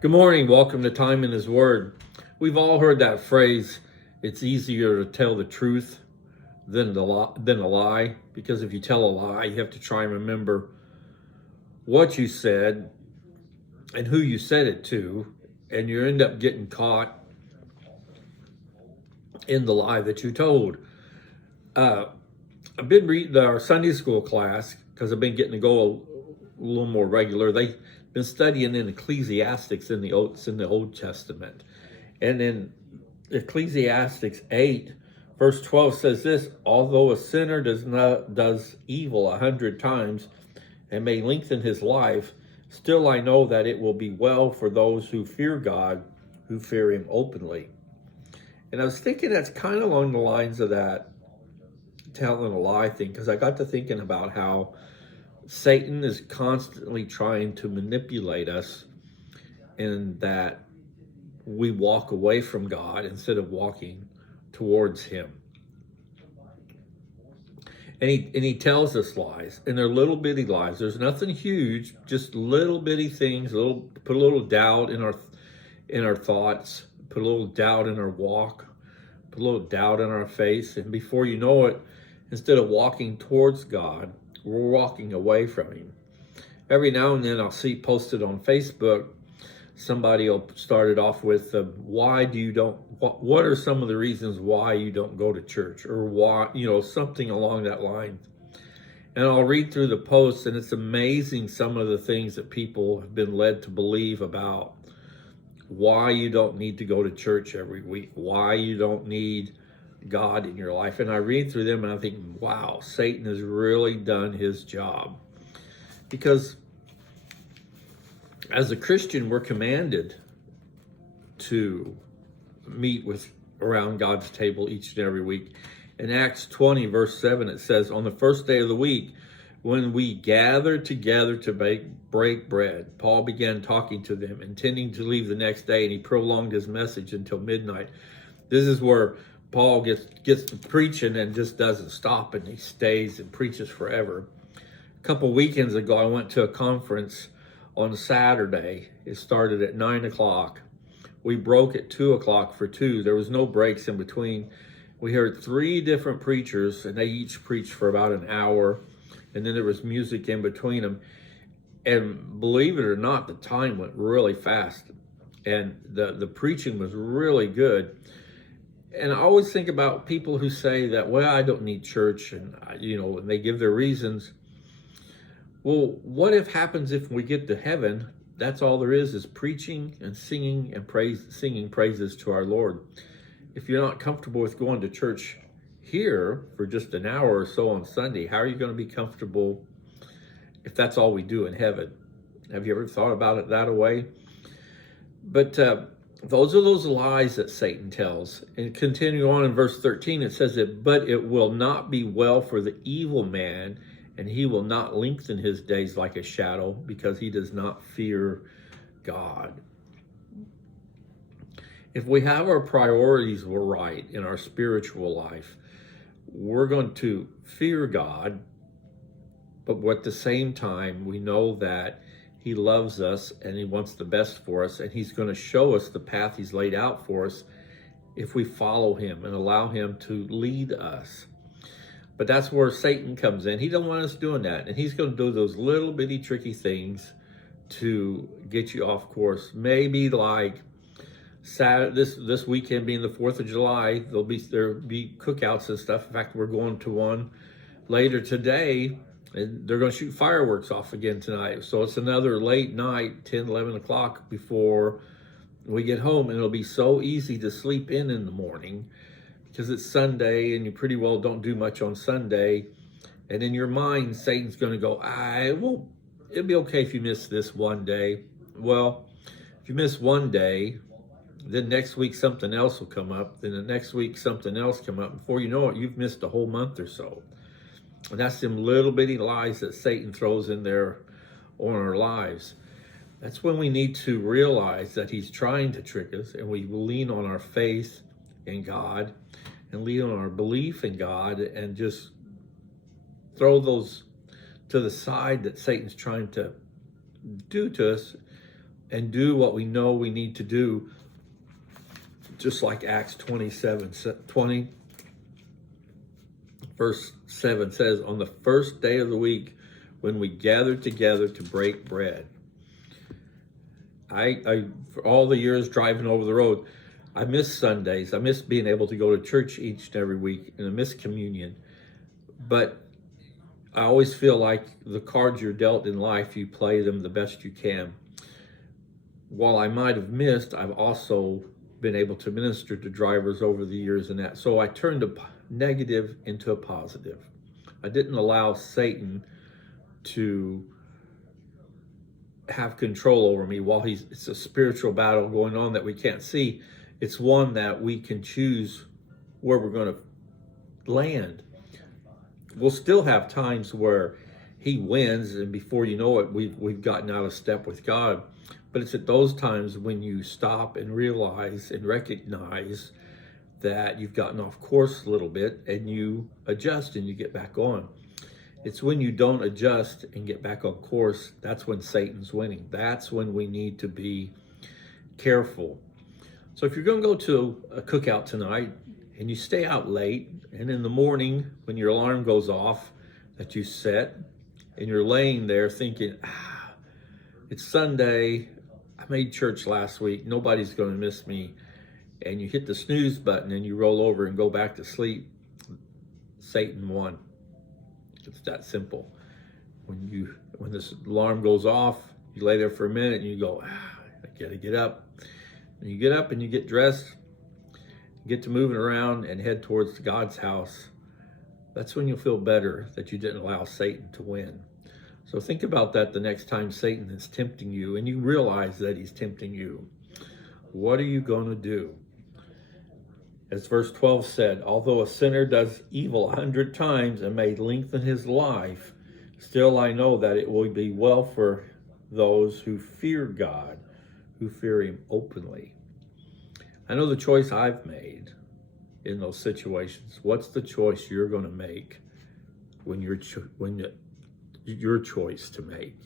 Good morning. Welcome to Time in His Word. We've all heard that phrase, it's easier to tell the truth than a lie, because if you tell a lie, you have to try and remember what you said and who you said it to, and you end up getting caught in the lie that you told. I've been reading our Sunday school class because I've been getting to go a little more regular. They've been studying in Ecclesiastes in the Old Testament. And in Ecclesiastes 8, verse 12 says this: although a sinner does evil 100 times and may lengthen his life, still I know that it will be well for those who fear God, who fear him openly. And I was thinking that's kind of along the lines of that telling a lie thing, because I got to thinking about how Satan is constantly trying to manipulate us, and that we walk away from God instead of walking towards him. And he tells us lies, and they're little bitty lies. There's nothing huge, just little bitty things, put a little doubt in our thoughts, put a little doubt in our walk, put a little doubt in our faith, and before you know it, instead of walking towards God, we're walking away from him. Every now and then I'll see posted on Facebook, somebody will start it off with, what are some of the reasons why you don't go to church, or why, something along that line. And I'll read through the posts, and it's amazing some of the things that people have been led to believe about why you don't need to go to church every week, why you don't need God in your life. And I read through them and I think, wow, Satan has really done his job. Because as a Christian, we're commanded to meet around God's table each and every week. In Acts 20, verse 7, it says, on the first day of the week, when we gathered together to break bread, Paul began talking to them, intending to leave the next day, and he prolonged his message until midnight. This is where Paul gets to preaching and just doesn't stop, and he stays and preaches forever. A couple weekends ago, I went to a conference on Saturday. It started at 9 o'clock. We broke at 2 o'clock for 2. There was no breaks in between. We heard 3 different preachers, and they each preached for about an hour, and then there was music in between them. And believe it or not, the time went really fast, and the preaching was really good. And I always think about people who say that, well, I don't need church, and and they give their reasons. Well, what happens if we get to heaven? That's all there is preaching and singing and singing praises to our Lord. If you're not comfortable with going to church here for just an hour or so on Sunday, how are you going to be comfortable if that's all we do in heaven? Have you ever thought about it that way? But those are those lies that Satan tells. And continue on in verse 13, it says that, but it will not be well for the evil man, and he will not lengthen his days like a shadow, because he does not fear God. If we have our priorities right in our spiritual life, we're going to fear God, but at the same time, we know that he loves us and he wants the best for us, and he's going to show us the path he's laid out for us if we follow him and allow him to lead us. But that's where Satan comes in. He doesn't want us doing that, and he's going to do those little bitty tricky things to get you off course. Maybe like Saturday, this weekend being the 4th of July, there'll be cookouts and stuff. In fact, we're going to one later today, and they're going to shoot fireworks off again tonight. So it's another late night, 10, 11 o'clock before we get home. And it'll be so easy to sleep in the morning because it's Sunday and you pretty well don't do much on Sunday. And in your mind, Satan's going to go, it'll be okay if you miss this one day. Well, if you miss one day, then next week something else will come up. Then the next week something else come up. Before you know it, you've missed a whole month or so. And that's them little bitty lies that Satan throws in there on our lives. That's when we need to realize that he's trying to trick us, and we lean on our faith in God and lean on our belief in God, and just throw those to the side that Satan's trying to do to us and do what we know we need to do, just like Acts 20, verse 7 says, on the first day of the week, when we gathered together to break bread. I for all the years driving over the road, I miss Sundays. I miss being able to go to church each and every week, and I miss communion. But I always feel like the cards you're dealt in life, you play them the best you can. While I might have missed, I've also been able to minister to drivers over the years and that. So I turned a negative into a positive. I didn't allow Satan to have control over me while it's a spiritual battle going on that we can't see. It's one that we can choose where we're going to land. We'll still have times where he wins, and before you know it, we've gotten out of step with God. But it's at those times when you stop and realize and recognize that you've gotten off course a little bit, and you adjust and you get back on. It's when you don't adjust and get back on course, that's when Satan's winning. That's when we need to be careful. So if you're going to go to a cookout tonight and you stay out late, and in the morning when your alarm goes off that you set, and you're laying there thinking, it's Sunday, I made church last week, nobody's going to miss me, and you hit the snooze button and you roll over and go back to sleep, Satan won. It's that simple. When this alarm goes off, you lay there for a minute and you go, I gotta get up. And you get up and you get dressed, you get to moving around and head towards God's house. That's when you'll feel better that you didn't allow Satan to win. So think about that the next time Satan is tempting you and you realize that he's tempting you. What are you going to do? As verse 12 said, although a sinner does evil 100 times and may lengthen his life, still I know that it will be well for those who fear God, who fear him openly. I know the choice I've made in those situations. What's the choice you're going to make when your choice to make?